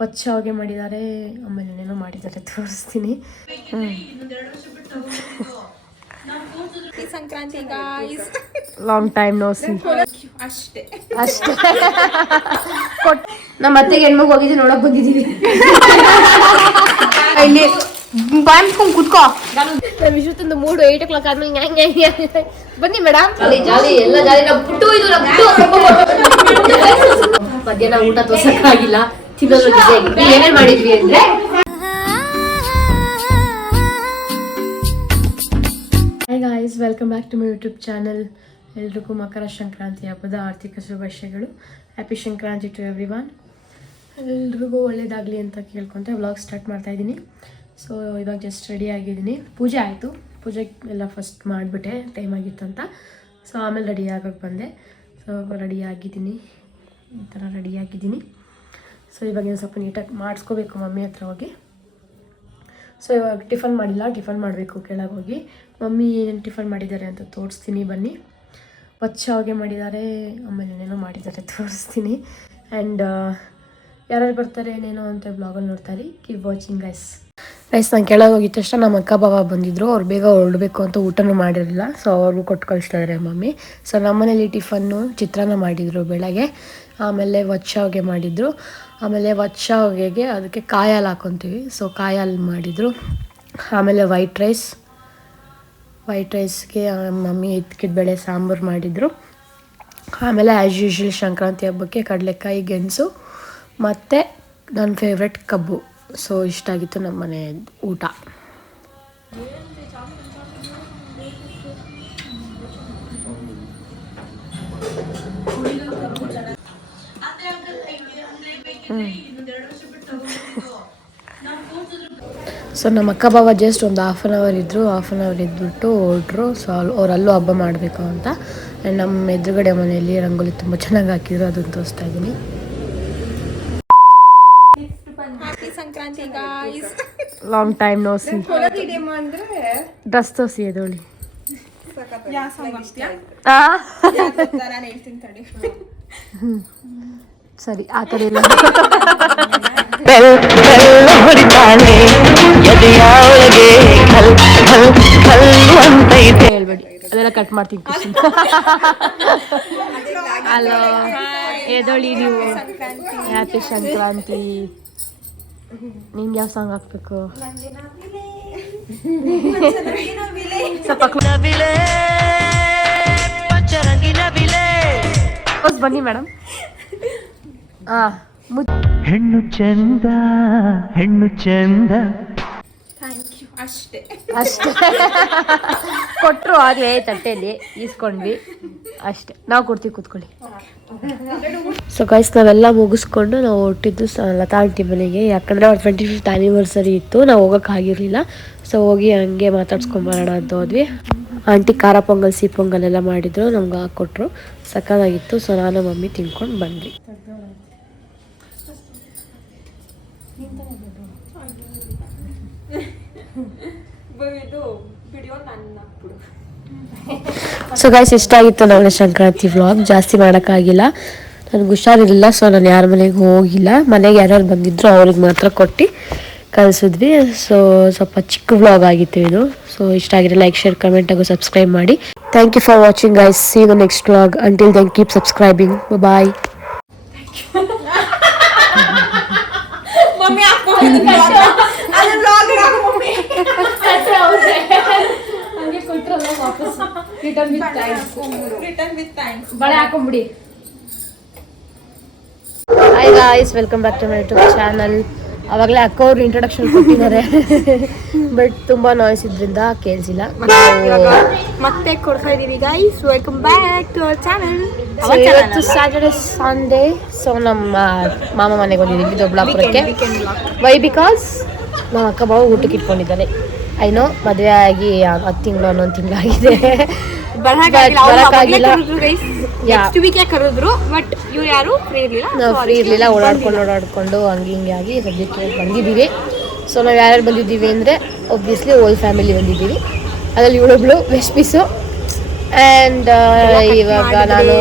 ಪಚ್ಚಾಗೆ ಮಾಡಿದ್ದಾರೆ, ಆಮೇಲೆ ಏನೇನೋ ಮಾಡಿದ್ದಾರೆ ತೋರಿಸ್ತೀನಿ. Sankranti guys, long time no see. ಅಷ್ಟೇ ನಮ್ಮ ಅತ್ತೆಗೆ ಹೆಣ್ಮಗು ಹೋಗಿದ್ದು ನೋಡಕ್ ಬಂದಿದ್ದೀವಿ. ಇಲ್ಲಿ ಬಾಯ್ಸ್ಕೊಂಡ್ ಕುತ್ಕೋ. ವಿಶ್ವತ್ತೊಂದು 8 o'clock ಆದ್ಮೇಲೆ ಬನ್ನಿ ಮೇಡಮ್. ಜಾಲಿ ಎಲ್ಲ ಜಾಲಿ. ಮಧ್ಯಾಹ್ನ ಊಟ ತೋರ್ಸಕ್ಕಾಗಿಲ್ಲ, ತಿನ್ನೋದು ಬಿಸಿ. ಏನೇನ್ ಮಾಡಿದ್ವಿ ಅಂದ್ರೆ, hi guys, welcome back to my YouTube channel. ಎಲ್ರಿಗೂ ಮಕರ ಸಂಕ್ರಾಂತಿ ಹಬ್ಬದ ಆರ್ಥಿಕ ಶುಭಾಶಯಗಳು. Happy Sankranti to everyone. ಎಲ್ರಿಗೂ ಒಳ್ಳೇದಾಗಲಿ ಅಂತ ಕೇಳ್ಕೊತ ವ್ಲಾಗ್ ಸ್ಟಾರ್ಟ್ ಮಾಡ್ತಾ ಇದ್ದೀನಿ. ಸೊ ಇವಾಗ ಜಸ್ಟ್ ರೆಡಿ ಆಗಿದ್ದೀನಿ. ಪೂಜೆ ಆಯಿತು, ಪೂಜೆ ಎಲ್ಲ ಫಸ್ಟ್ ಮಾಡಿಬಿಟ್ಟೆ, ಟೈಮ್ ಆಗಿತ್ತು ಅಂತ. ಸೊ ಆಮೇಲೆ ರೆಡಿ ಆಗೋಕ್ಕೆ ಬಂದೆ. ಸೊ ರೆಡಿ ಆಗಿದ್ದೀನಿ, ಈ ಥರ ರೆಡಿ ಆಗಿದ್ದೀನಿ. ಸೊ ಇವಾಗ ಸ್ವಲ್ಪ ನೀಟಾಗಿ ಮಾಡಿಸ್ಕೋಬೇಕು ಮಮ್ಮಿ ಹತ್ರ ಹೋಗಿ. ಸೊ ಇವಾಗ ಟಿಫನ್ ಮಾಡಿಲ್ಲ, ಟಿಫನ್ ಮಾಡಬೇಕು ಕೆಳಗೆ ಹೋಗಿ. ಮಮ್ಮಿ ಏನೇನು ಟಿಫನ್ ಮಾಡಿದ್ದಾರೆ ಅಂತ ತೋರಿಸ್ತೀನಿ ಬನ್ನಿ. ಪಚ್ಚಾಗೆ ಮಾಡಿದ್ದಾರೆ, ಆಮೇಲೆ ಏನೇನೋ ಮಾಡಿದ್ದಾರೆ ತೋರಿಸ್ತೀನಿ. ಆ್ಯಂಡ್ ಯಾರ್ಯಾರು ಬರ್ತಾರೆ ಏನೇನೋ ಅಂತ ಬ್ಲಾಗಲ್ಲಿ ನೋಡ್ತಾರೆ. Keep watching guys. ನಾನು ಕೆಳಗೆ ಹೋಗಿದ ತಕ್ಷಣ ನಮ್ಮ ಅಕ್ಕ ಬಾಬಾ ಬಂದಿದ್ದರು. ಅವ್ರು ಬೇಗ ಹೊರಡಬೇಕು ಅಂತ ಊಟನೂ ಮಾಡಿರಲಿಲ್ಲ. ಸೊ ಅವ್ರಿಗೂ ಕೊಟ್ಟು ಕಳಿಸ್ತಾ ಇದ್ದಾರೆ ಮಮ್ಮಿ. ಸೊ ನಮ್ಮನೇಲಿ ಟಿಫನ್ನು ಚಿತ್ರಾನ್ನ ಮಾಡಿದರು ಬೆಳಗ್ಗೆ, ಆಮೇಲೆ ವಚ್ಚಾಗೆ ಮಾಡಿದರು. ಆಮೇಲೆ ವಚ್ಚಾಗೆಗೆ ಅದಕ್ಕೆ ಕಾಯಿ ಹಾಲು ಹಾಕ್ಕೊತೀವಿ, ಸೊ ಕಾಯಿ ಹಾಲು ಮಾಡಿದರು. ಆಮೇಲೆ ವೈಟ್ ರೈಸ್ಗೆ ಮಮ್ಮಿ ಬೇಳೆ ಸಾಂಬಾರು ಮಾಡಿದರು. ಆಮೇಲೆ ಆ್ಯಸ್ ಯೂಶ್ವಲ್ ಸಂಕ್ರಾಂತಿ ಹಬ್ಬಕ್ಕೆ ಕಡಲೆಕಾಯಿ, ಗೆಣಸು ಮತ್ತು ನನ್ನ ಫೇವ್ರೆಟ್ ಕಬ್ಬು. ಸೊ ಇಷ್ಟ ಆಗಿತ್ತು ನಮ್ಮ ಮನೆ ಊಟ. ಸೊ ನಮ್ಮ ಅಕ್ಕ ಬಾಬಾ ಜಸ್ಟ್ ಒಂದು ಹಾಫ್ ಆನ್ ಅವರ್ ಇದ್ಬಿಟ್ಟು ಹೊರಟ್ರು. ಸೊ ಅವರಲ್ಲೂ ಹಬ್ಬ ಮಾಡಬೇಕು ಅಂತ. ಆ್ಯಂಡ್ ನಮ್ಮ ಎದುರುಗಡೆ ಮನೆಯಲ್ಲಿ ರಂಗೋಲಿ ತುಂಬ ಚೆನ್ನಾಗಿ ಹಾಕಿದ್ರು, ಅದನ್ನು ತೋರಿಸ್ತಾ ಇದ್ದೀನಿ. Sankranti guys, long time no see. Dress ತೋರಿಸಿ ಎದೋಳಿ. ಸರಿ, ಆ ಕಡೆ ಇಲ್ಲ. ಹೇಳ್ಬೇಡಿ, ಅದೆಲ್ಲ ಕಟ್ ಮಾಡ್ತೀನಿ. ಹಲೋ, ಎದೋಳಿ ನೀವು. ಹ್ಯಾಪಿ ಸಂಕ್ರಾಂತಿ. ನಿಂಗೆ ಯಾವ ಸಾಂಗ್ ಹಾಕ್ಬೇಕು? ಬನ್ನಿ ಮೇಡಮ್. ಹೆಣ್ಣು ಚಂದ, ಹೆಣ್ಣು ಚಂದ. ಅಷ್ಟೇ ಕೊಟ್ಟರು ಆಗಲೇ ತಟ್ಟೆಯಲ್ಲಿ ಈಸ್ಕೊಂಡ್ವಿ ಅಷ್ಟೇ. ನಾವು ಕೊಡ್ತೀವಿ, ಕೂತ್ಕೊಳ್ಳಿ. ಸೊ ಗೈಸ್, ನಾವೆಲ್ಲ ಮುಗಿಸ್ಕೊಂಡು ನಾವು ಹೊರಟಿದ್ದು ಲತಾ ಆಂಟಿ ಮನೆಗೆ. ಯಾಕಂದರೆ ಅವ್ರ 25th ಆ್ಯನಿವರ್ಸರಿ ಇತ್ತು, ನಾವು ಹೋಗೋಕ್ಕಾಗಿರಲಿಲ್ಲ. ಸೊ ಹೋಗಿ ಹಂಗೆ ಮಾತಾಡ್ಸ್ಕೊಂಬರೋಣ ಅಂತ ಹೋದ್ವಿ. ಆಂಟಿ ಖಾರ ಪೊಂಗಲ್, ಸಿಹಿ ಪೊಂಗಲ್ ಎಲ್ಲ ಮಾಡಿದ್ರು, ನಮ್ಗೆ ಹಾಕ್ಕೊಟ್ರು. ಸಕ್ಕತ್ತಾಗಿತ್ತು. ಸೊ ನಾನು ಮಮ್ಮಿ ತಿನ್ಕೊಂಡು ಬಂದ್ವಿ. ಸೊ ಗೈಸ್, ಇಷ್ಟಾಗಿತ್ತು ನನ್ನ ಸಂಕ್ರಾಂತಿ ವ್ಲಾಗ್. ಜಾಸ್ತಿ ಮಾಡೋಕ್ಕಾಗಿಲ್ಲ, ನನಗೆ ಹುಷಾರಿರಲಿಲ್ಲ. ಸೊ ನಾನು ಯಾರ ಮನೆಗೆ ಹೋಗಿಲ್ಲ. ಮನೆಗೆ ಯಾರ್ಯಾರು ಬಂದಿದ್ರು ಅವ್ರಿಗೆ ಮಾತ್ರ ಕೊಟ್ಟು ಕಳಿಸಿದ್ವಿ. ಸೊ ಸ್ವಲ್ಪ ಚಿಕ್ಕ ವ್ಲಾಗ್ ಆಗಿತ್ತು ಇದು. ಸೊ ಇಷ್ಟ ಆಗಿದ್ರೆ ಲೈಕ್, ಶೇರ್, ಕಮೆಂಟ್ ಹಾಗೂ ಸಬ್ಸ್ಕ್ರೈಬ್ ಮಾಡಿ. Thank you for watching guys. See you the next vlog. Until then keep subscribing. Bye. Hi guys, welcome back to my YouTube channel. ಅವಾಗಲೇ ಅಕ್ಕ ಅವ್ರು ಇಂಟ್ರೊಡಕ್ಷನ್ ಕೊಟ್ಟಿದ್ದಾರೆ, ಬಟ್ ತುಂಬಾ ನಾಯ್ಸ್ ಇದ್ರಿಂದ ಕೇಳಿಸಿಲ್ಲ. ಮತ್ತೆ ಕೊಡ್ತಾ ಇದೀವಿ guys, welcome back to our channel. ಇವತ್ತು ಸ್ಯಾಟರ್ಡೆ ಸಂಡೇ. ಸೊ ನಮ್ಮ ಮಾಮ ಮನೆಗೆ ಬಂದಿದ್ದೀವಿ ದೊಡ್ಡಬಳ್ಳಾಪುರಕ್ಕೆ. ವೈ ಬಿಕಾಸ್ ನಮ್ಮ ಅಕ್ಕ ಬಾವು ಊಟಕ್ಕೆ ಇಟ್ಕೊಂಡಿದ್ದಾರೆ. ಐನೋ ಮದುವೆ ಆಗಿ 10 ತಿಂಗಳು 11 ತಿಂಗಳಾಗಿದೆ. ನಾವು ಫ್ರೀ ಇರಲಿಲ್ಲ, ಓಡಾಡ್ಕೊಂಡು ಹಂಗೆ ಹಿಂಗೆ ಆಗಿ ಸದ್ಯಕ್ಕೆ ಬಂದಿದ್ದೀವಿ. ಸೊ ನಾವು ಯಾರ್ಯಾರು ಬಂದಿದ್ದೀವಿ ಅಂದರೆ ಒಬ್ವಿಯಸ್ಲಿ ಹೋಲ್ ಫ್ಯಾಮಿಲಿ ಬಂದಿದ್ದೀವಿ. ಅದರಲ್ಲಿ ಇವಳೊಬ್ಳು ವೆಸ್ಟ್ ಪೀಸು. ಆ್ಯಂಡ್ ಇವಾಗ ನಾನು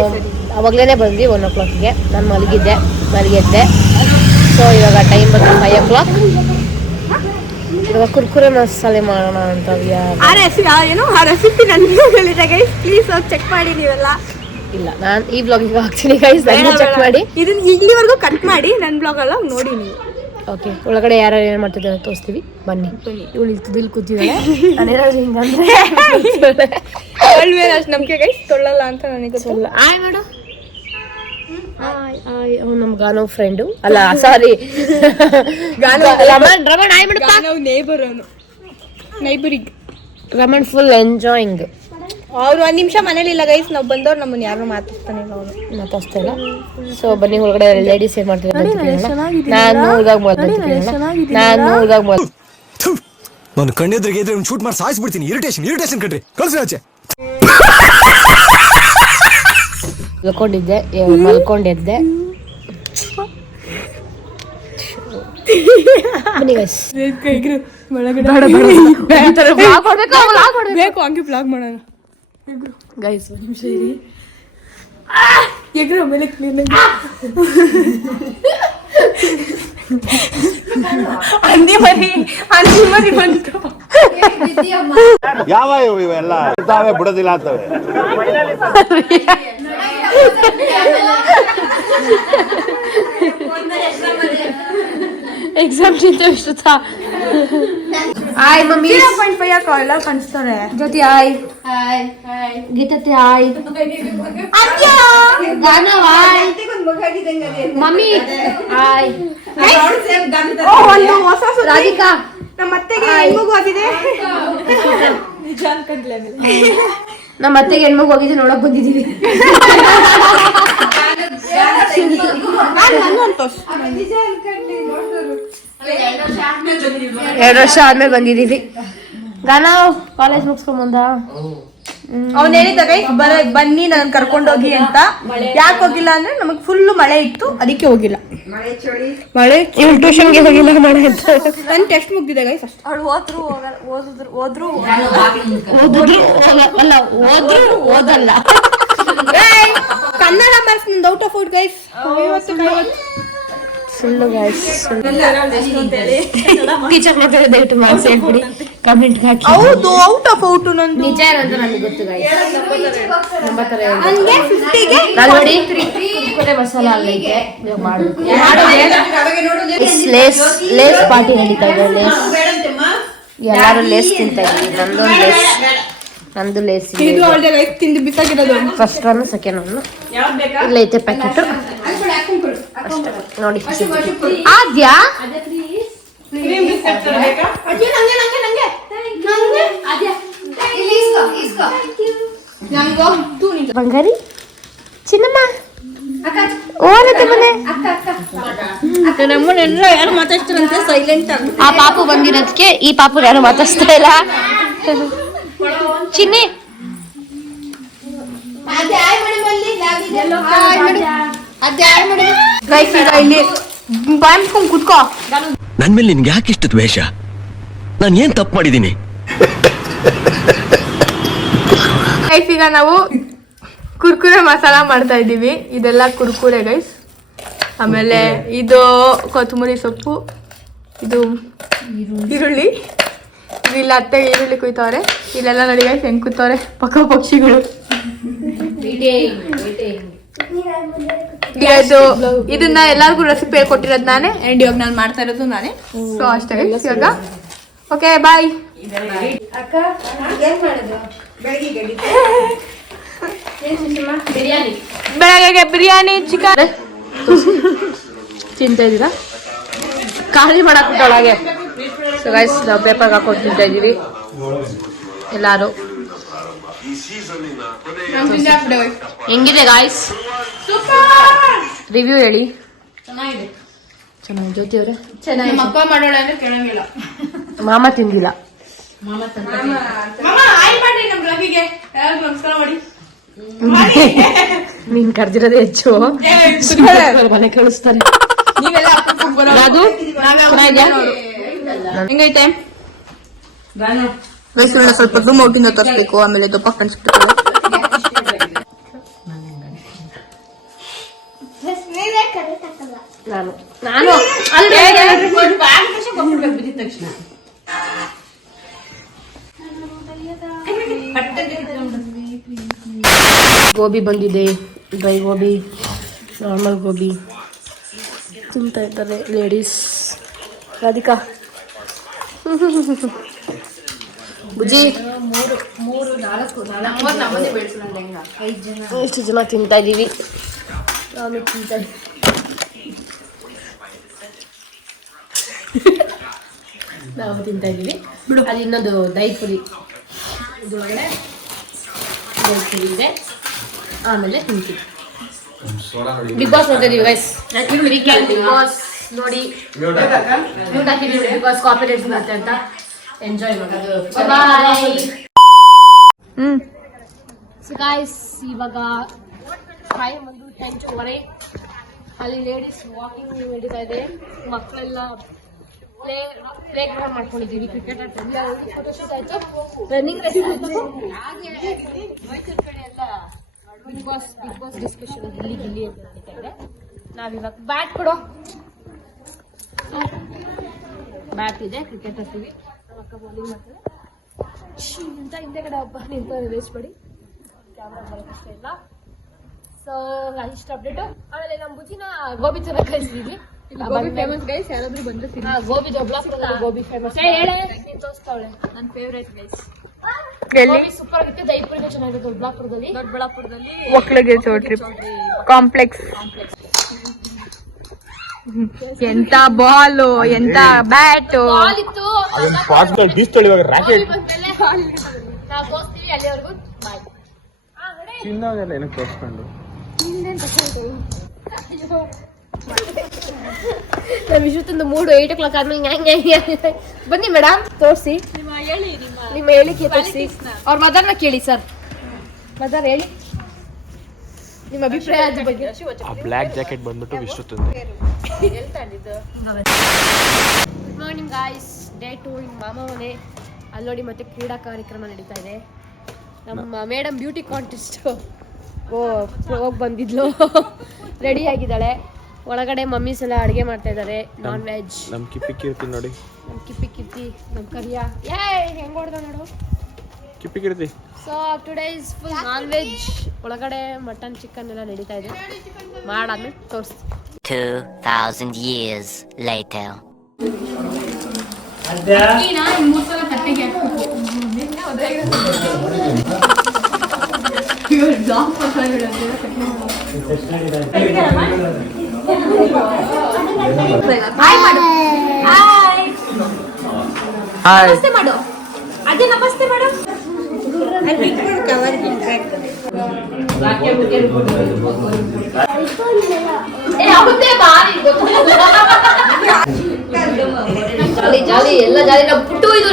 ಅವಾಗಲೇ ಬಂದ್ವಿ 1 o'clockಗೆ. ನಾನು ಮಲಗಿದ್ದೆ. ಸೊ ಇವಾಗ ಟೈಮ್ ಬಂದು 5 o'clock. ಇವಾಗ ಕುರ್ಕುರೆ ಮಸಾಲೆ ಮಾಡೋಣ ಅಂತ ಆ ರೆಸಿಪಿ ನನಗೆ ಹೇಳಿದೆ ಗೈಸ್, ಪ್ಲೀಸ್ ಚೆಕ್ ಮಾಡಿ ನೀವೆಲ್ಲ. ಇಲ್ಲ, ನಾನು ಈ ಬ್ಲಾಗಿಗೆ ಹಾಕ್ತೀನಿ ಗೈಸ್, ಚೆಕ್ ಮಾಡಿ. ಇದನ್ನ ಇಲ್ಲಿವರೆಗೂ ಕಟ್ ಮಾಡಿ ನನ್ನ ಬ್ಲಾಗ್ ಎಲ್ಲ ನೋಡಿ ನೀವು. ಓಕೆ, ಒಳಗಡೆ ಯಾರು ಏನು ಮಾಡ್ತಿದ್ದಾರೆ ಅಂತ ತೋರಿಸ್ತೀವಿ ಬನ್ನಿ. ಇವಳು ಇಲ್ಲಿ ಕೂತಿದ್ದಾಳೆ, ನಾನೇನಾದ್ರು ಹಿಂಗಂದ್ರೆ ಅಷ್ಟು ನಂಬಿಕೆ ಗೈಸ್ ತೊಳ್ಳಲ್ಲ ಅಂತ ನನಗೆ ಗೊತ್ತಿಲ್ಲ. ಆಯ್ ಮಾಡು. ಅವ್ನು ನಮ್ಮ ಗಾನೋ ಫ್ರೆಂಡು, ಅಲ್ಲ ಸಾರಿ ರಮಣ್ ಆಯ್ ಬಿಡಪ್ಪ. ನಾವು ನೇಬರ್ ಅವನು, ನೈಬರಿಗೆ ರಮಣ್ ಫುಲ್ ಎಂಜಾಯಿಂಗ್. ಅವ್ರು 1 ನಿಮಿಷ ಮನೇಲಿ ಇಲ್ಲ ಗೈಸ್, ನಾವು ಬಂದವ್ರು ನಮ್ಮನ್ನ ಯಾರು ಮಾತಾಡ್ತಾನೆ ಇಲ್ಲ, ಅವರು ಮಾತಾಡ್ತಾ ಇಲ್ಲ. ಸೊ ಬನ್ನಿ ಒಳಗಡೆ ಲೇಡೀಸ್ ಏನ್ ಮಾಡ್ತಿದ್ದಾರೆ ಅಂತ ಕೇಳೋಣ. ನಾನು ನಾನು ಕಣ್ಣೆದ್ರಿಗೆ ಇದ್ರೆ ಶೂಟ್ ಮಾಡಿ ಸಾಯಿಸ್ಬಿಡ್ತೀನಿ. ಇರಿಟೇಷನ್ ಕಣ್ರಿ, ಕಳ್ಸಿ ಆಚೆ. ಮಲ್ಕೊಂಡಿದ್ದೆ. ಬನ್ನಿ ಗೈಸ್, ಬೇಕು ಹಂಗೆ ಬ್ಲಾಗ್ ಮಾಡೋಣ ಗೈಸ್. ಒಂದು ನಿಮಿಷ ಇರಿ. ಎಗ್ರ ಮೇಲೆ ಕ್ಲೀನ್ ಅಂದಿ ಮರಿ ಬಂತು. ಯಾವ ಇವೆಲ್ಲ ಇರ್ತಾವೆ ಬಿಡೋದಿಲ್ಲ ಅಂತವೆ. ಎಕ್ಸಾಮ್ ಚಿಂತೆ ಇಷ್ಟ. ಆಯ್ ಮಮ್ಮಿ 0.5 ಎಲ್ಲ ಕಾಣಿಸ್ತಾರೆ. ಜ್ಯೋತಿ ಆಯ್, ಗೀತತೆ ಆಯ್, ಗಾನವ್ ಆಯ್, ಮಮ್ಮಿ ಆಯ್, ರಾಧಿಕಾ ನಮ್ಮ ಅತ್ತೆಗೆ ಹೆಣ್ಮಗು ಆಗಿದೆ. ನಮ್ಮ ಅತ್ತೆಗೆ ಹೆಣ್ಮಗು ಹೋಗಿದ್ದು ನೋಡಕ್ ಬಂದಿದ್ದೀವಿ. 2 ವರ್ಷ ಆದ್ಮೇಲೆ ಬಂದಿದ್ದೀವಿ. ಗಾನವ್ ಕಾಲೇಜ್ ಮುಗಿಸ್ಕೊಂಡ್ ಬಂದ. ಅವ್ನು ಹೇಳಿದ ಗೈಸ್ ಬನ್ನಿ ನಾನು ಕರ್ಕೊಂಡೋಗಿ ಅಂತ. ಯಾಕೆ ಹೋಗಿಲ್ಲ ಅಂದ್ರೆ ನಮಗ್ ಫುಲ್ ಮಳೆ ಇತ್ತು, ಅದಕ್ಕೆ ಹೋಗಿಲ್ಲ. ಮಳೆ ಇವ್ಳು ಟ್ಯೂಷನ್ಗೆ ಹೋಗಿಲ್ಲ ಮಳೆ ಅಂತ. ನನ್ ಟೆಸ್ಟ್ ಮುಗ್ದಿದೆ ಗೈಸ್ ಅಷ್ಟೇ. ಅವ್ಳು ಹೋದ್ರು ಓದಲ್ಲ. ಕನ್ನಡ ಮಾರ್ಕ್ಸ್ ನಿಂದ ಔಟ್ ಆಫ್ ಔಟ್ ಗೈಸ್. ಸುಳ್ಳು ಗೈಸ್, ಟೀಚರ್ ದಯವಿಟ್ಟು ಮಾರ್ಕ್ಸ್ ಹೇಳ್ಬಿಡಿ, ಕಮೆಂಟ್ ಹಾಕಿ. ಹೌದು, ಔಟ್ ಆಫ್ ಔಟ್ ನಂದು. ನಿಜ ಅಂತ ನನಗೆ ಗೊತ್ತು ಗೈಸ್. ಹಂಗೆ 50ಗೆ ನಾನು ನೋಡಿ ಕುರ್ಕುರೆ ಮಸಾಲ ಆಗೈತೆ, ನೀವು ಮಾಡಬೇಕು. ಲೇಸ್ ಪಾರ್ಟಿ ನಡೀತಾ ಇದೆ. ಲೇಸ್ ಎಲ್ಲಾರು ಲೇಸ್ ತಿಂತಾ ಇದ್ದೀವಿ. ನಂದು ಲೇಸ್ ಇದು ಆಲ್ರೆಡಿ ಗೈಸ್ ತಿಂದು ಬಿಸಾಕಿರೋದು. ಫಸ್ಟ್ ಒನ್, ಸೆಕೆಂಡ್ ಒನ್ ಇಲ್ಲ ಐತೆ ಪ್ಯಾಕೆಟ್ ಅಷ್ಟೇ ನೋಡಿ. ಆದ್ಯಾ ಬಂಗಾರಿ ಚಿನ್ನಮ್ಮ ಓನತ್ತೆ ಮನೆ. ನಮ್ಮನ್ನೆಲ್ಲ ಯಾರು ಮಾತಾಡ್ತಾರಂತೆ ಸೈಲೆಂಟ್ ಆಗಿ. ಆ ಪಾಪು ಬಂದಿರೋದಕ್ಕೆ ಈ ಪಾಪು ಯಾರು ಮಾತಾಡ್ತಾ ಇಲ್ಲ. ಚಿನ್ನಿ ಗೈಸ್ ಈಗ ಇಲ್ಲಿ ಬಾಯಿಸ್ಕೊಂಡ್ ಕುತ್ಕೋ. ನನ್ ಮೇಲೆ ನಿನ್ಗೆ ಯಾಕೆ ಇಷ್ಟು ದ್ವೇಷ? ನಾನು ಏನ್ ತಪ್ಪು ಮಾಡಿದೀನಿ? ಗೈಸ್ ಈಗ ನಾವು ಕುರ್ಕುರೆ ಮಸಾಲ ಮಾಡ್ತಾ ಇದ್ದೀವಿ. ಇದೆಲ್ಲ ಕುರ್ಕುರೆ ಗೈಸ್. ಆಮೇಲೆ ಇದು ಕೊತ್ತಂಬರಿ ಸೊಪ್ಪು, ಇದು ಈರುಳ್ಳಿ. ಇಲ್ಲ ಅತ್ತೆ ಈರುಳ್ಳಿ ಕುಯ್ತವ್ರೆ. ಇಲ್ಲೆಲ್ಲ ನೋಡಿ ಗೈಸ್ ಹೆಂಗ್ ಕೂತವ್ರೆ ಪಕ್ಕ ಪಕ್ಷಿಗಳು. ಇದನ್ನ ಎಲ್ಲರಿಗೂ ರೆಸಿಪಿ ಹೇಳ್ಕೊಟ್ಟಿರೋದು ನಾನೇ, ಅಂಡ್ ಇವಾಗ ನಾನು ಮಾಡ್ತಾ ಇರೋದು ನಾನೇ. ಸೊ ಅಷ್ಟೇ ಗೈಸ್ ಇವಾಗ. Okay bye. ಬೆಳಗ್ಗೆ ಬಿರಿಯಾನಿ, ಚಿಕನ್ ತಿಂತಾ ಇದ್ದೀರಾ? ಖಾಲಿ ಮಾಡಾಕ್ಬಿಟ್ಟು ಒಳಗೆ. ಸೊ ಗೈಸ್ ನಾವು ಪೇಪರ್ ಹಾಕೊಂಡು ತಿಂತಾ ಇದ್ದೀವಿ ಎಲ್ಲಾರು. ಹೆಂಗಿದೆ ಗಾಯ್ಸ್? ರಿವ್ಯೂ ಹೇಳಿ. ಚೆನ್ನಾಗಿದೆ. ಜ್ಯೋತಿ ಅವರೇ? ನಮ್ಮ ಅಪ್ಪ ಮಾಡೋಣ ಅಂದ್ರೆ ಕೇಳಂಗಿಲ್ಲ. ಮಾಮ ತಿಂದಿಲ್ಲ. ನೀನ್ ಕರ್ದಿರೋದೇ ಹೆಚ್ಚು. ಮನೆ ಕಳಿಸ್ತಾರೆ. ಹೆಂಗೈತೆ? ಸ್ವಲ್ಪ ರೂಮ್ ಔಟಿಂದ ತರಿಸ್ಬೇಕು, ಆಮೇಲೆ ದಪ್ಪ ಕನ್ಸ್ಬಿಟ್ಟು ನಾನು ನಾನು ಗೋಬಿ ಬಂದಿದೆ, ಡ್ರೈ ಗೋಬಿ, ನಾರ್ಮಲ್ ಗೋಬಿ ತಿಂತಾ ಇದ್ದಾರೆ ಲೇಡೀಸ್. ರಾಧಿಕಾ ಬುಜ್ಜಿ ಎಷ್ಟು ಜನ ತಿಂತಾ ಇದ್ದೀವಿ. ನಾನು ತಿಂತಾ ನಾವು ತಿಂತಾ ಇದ್ದೀವಿ. ಅದು ಇನ್ನೊಂದು ದಹಿ ಪುರಿ, ಇದ್ರೊಳಗಡೆ ದಹಿ ಪುರಿ ಇದೆ. ಆಮೇಲೆ ತಿಂತೀವಿ. ಬಿಗ್ ಬಾಸ್ ನೋಡ್ತಾ ಇದೀವಿ ಗೈಸ್. ಬಿಗ್ ಬಾಸ್ ನೋಡಿ ಬಿಗ್ ಬಾಸ್ ಕಾಪಿರೇಟ್ಸ್ ಬರುತ್ತೆ ಅಂತ ಎಂಜಾಯ್ ಮಾಡೋದು. ಸೊ ಗೈಸ್ ಇವಾಗ ಟೈಮ್ ಒಂದು 10:15. ಅಲ್ಲಿ ಲೇಡೀಸ್ ವಾಕಿಂಗ್ ನಡೀತಾ ಇದೆ. ಮಕ್ಕಳೆಲ್ಲ ಪ್ಲೇ ಗ್ರೌಂಡ್ ಮಾಡ್ಕೊಂಡಿದ್ದೀವಿ. ಕ್ರಿಕೆಟ್ ಆಡ್ತಿದ್ವಿ. ಫೋಟೋಶೂಟ್ ಆಯ್ತು, ರನ್ನಿಂಗ್ ರೇಸ್ ಆಯ್ತು. ಮೈಸೂರು ಕಡೆ ಎಲ್ಲ ಬಿಗ್ ಬಾಸ್ ಡಿಸ್ಕಷನ್ ಗಿಲ್ಲಿ ಅಂತ ನಡೀತಾ ಇದೆ. ನಾವಿವಾಗ ಬ್ಯಾಟ್ ಕೊಡೋ, ಬ್ಯಾಟ್ ಇದೆ, ಕ್ರಿಕೆಟ್ ಆಡ್ತೀವಿ. ನಮ್ಮ ಅಕ್ಕ ಬೌಲಿಂಗ್ ಮಾಡ್ತಾರೆ ಅಂತ. ಹಿಂದೆ ಕಡೆ ಒಬ್ಬ ನಿಂತ ರಿಲೀಸ್ ಮಾಡಿ ಕ್ಯಾಮ್ರಾ ಬರೋಕಷ್ಟೇ ಇಲ್ಲ. ಸೊ ಇಷ್ಟು ಅಪ್ಡೇಟು. ಆಮೇಲೆ ನಮ್ಮ ಬುಜ್ಜಿನ ಗೋಬಿ ಚೆನ್ನಾಗಿ ಕಳಿಸಿದ್ವಿ. ಗೋಬಿ ಫೇಮಸ್ ಗೈಸ್, ಯಾರಾದ್ರೂ ಬಂದ್ರೆ ಗೋಬಿ ಬ್ಲಾಕ್ಪುರದಲ್ಲಿ ಗೋಬಿ ಫೇಮಸ್. ಹೇಳೆ ತೋರಿಸ್ತಾವಳೆ ನನ್ನ ಫೇವ್ರೇಟ್ ಗೈಸ್. ಗೋಬಿ ಸೂಪರ್ ಆಗಿತ್ತು. ದಹಿ ಪುರಿ ಚೆನ್ನಾಗಿತ್ತು ದೊಡ್ಡಬಳ್ಳಾಪುರದಲ್ಲಿ. ಒಕ್ಲಗೆ ಚೌಟ್ರಿ ಕಾಂಪ್ಲೆಕ್ಸ್. ಎಂತ ಬಾಲು, ಎಂತ ಬ್ಯಾಟು. ಬಾಲ್ ಇತ್ತು. ಬಂದ್ಮೇಲೆ ನಾವು ತೋರಿಸ್ತೀವಿ. ಅಲ್ಲಿವರೆಗೂ ಬಾಯ್. ನಮ್ಮ ವಿಶ್ವತ್ತೊಂದು 8 o'clock ಆದ್ಮೇಲೆ ಬನ್ನಿ ಮೇಡಮ್ ತೋರಿಸಿ, ನಿಮ್ಮ ಹೇಳಿಕೆ ತೋರಿಸಿ. ಅವ್ರ ಮದರ್ನ ಕೇಳಿ ಸರ್. ಮದರ್ ಹೇಳಿ ನಿಮ್ಮ ಅಭಿಪ್ರಾಯ ಅದ್ರ ಬಗ್ಗೆ. ಬ್ಲ್ಯಾಕ್ ಜಾಕೆಟ್ ಬಂದ್ಬಿಟ್ಟು ವಿಶ್ವತ್ತೊಂದು. Good morning guys. Day 2 in ಮಾಮ ಮನೆ. ಅಲ್ಲಿ ನೋಡಿ ಮತ್ತೆ ಕ್ರೀಡಾ ಕಾರ್ಯಕ್ರಮ ನಡೀತಾ ಇದೆ. ನಮ್ಮ ಮೇಡಮ್ ಬ್ಯೂಟಿ ಕಾಂಟೆಸ್ಟ್ ಹೋಗಿ ಬಂದಿದ್ಲು. ರೆಡಿ ಆಗಿದ್ದಾಳೆ. ಒಳಗಡೆ ಮಮ್ಮೀಸ್ ಎಲ್ಲ ಅಡುಗೆ ಮಾಡ್ತಾ ಇದ್ದಾರೆ. Non veg. ನಮ್ಮ ಕಿಪ್ಪಿ ಕೀರ್ತಿ ನೋಡಿ, ನಮ್ಮ ಕಿಪ್ಪಿ ಕೀರ್ತಿ, ನಮ್ಮ ಕರಿಯ ಹೆಂಗ್ ಹೊಡ್ದ ನೋಡು Kippi Keerthi. So today is full non veg. ಒಳಗಡೆ ಮಟನ್ ಚಿಕನ್ ಎಲ್ಲ ನಡೀತಾ ಇದೆ. ಮಾಡಾದ್ಮೇಲೆ ತೋರಿಸ್ತೀನಿ. 2000 years later. ನಮಸ್ತೆ ಮಾಡು, ಅದೇ ನಮಸ್ತೆ ಮಾಡು. ಜಾಲಿ ಜಾಲಿ ಎಲ್ಲ ಜಾಲಿ. ನಾವು ಪುಟ್ಟು ಇದು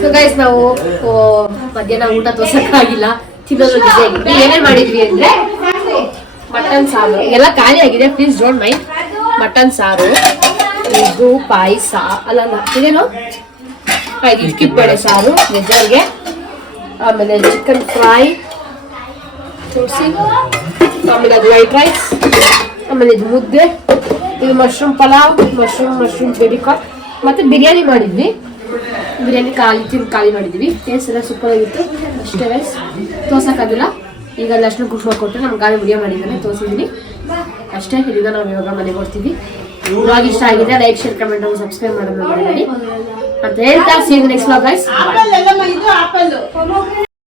ಸೊ ಗೈಸ್ ನಾವು ಮಧ್ಯಾಹ್ನ ಊಟ ತೋರ್ಸಕ್ಕಾಗಿಲ್ಲ, ತಿನ್ನೋದು ಬಿಸಿ ಆಗಿದೆ. ಏನೇನ್ ಮಾಡಿದ್ವಿ ಅಂದ್ರೆ ಮಟನ್ ಸಾರು ಎಲ್ಲ ಖಾಲಿ ಆಗಿದೆ. Please don't mind. ಮಟನ್ ಸಾರು, ಇದು ಪಾಯಸ ಅಲ್ಲ ಇದೇನು ಇಡ್ಕಿಬೇಳೆ ಸಾರು ವೆಜ್ಜರ್ಗೆ. ಆಮೇಲೆ ಚಿಕನ್ ಫ್ರೈ ತೋರಿಸಿ. ಆಮೇಲೆ ಅದು ವೈಟ್ ರೈಸ್. ಆಮೇಲೆ ಇದು ಮುದ್ದೆ. ಇದು mushroom pulao, mushroom baby corn. ಮತ್ತೆ ಬಿರಿಯಾನಿ ಮಾಡಿದ್ವಿ. ಬಿರಿಯಾನಿ ಖಾಲಿ ಮಾಡಿದ್ವಿ. ಟೇಸ್ಟ್ ಎಲ್ಲ ಸೂಪರ್ ಆಗಿತ್ತು. ಅಷ್ಟೇ ಗೈಸ್, ತೋರ್ಸಕ್ಕಾಗಿಲ್ಲ. ಈಗ ಅಷ್ಟು ಖುಷಿ ಕೊಟ್ಟು ನಮ್ಮ ಗಾಡಿ ವಿಡಿಯೋ ಮಾಡಿದ್ದಾನೆ, ತೋರಿಸಿದ್ದೀನಿ ಅಷ್ಟೇ. ಇದೀಗ ನಾವು ಇವಾಗ ಮನೆಗೆ ಹೋಗ್ತೀವಿ. ಬ್ಲಾಗ್ ಇಷ್ಟ ಆಗಿದೆ ಲೈಕ್ ಶೇರ್ ಕಮೆಂಟ್ ಸಬ್ಸ್ಕ್ರೈಬ್ ಮಾಡೋದು ಮರಿಬೇಡಿ ಅಂತ ಹೇಳ್ತಾ see you in the next vlog guys.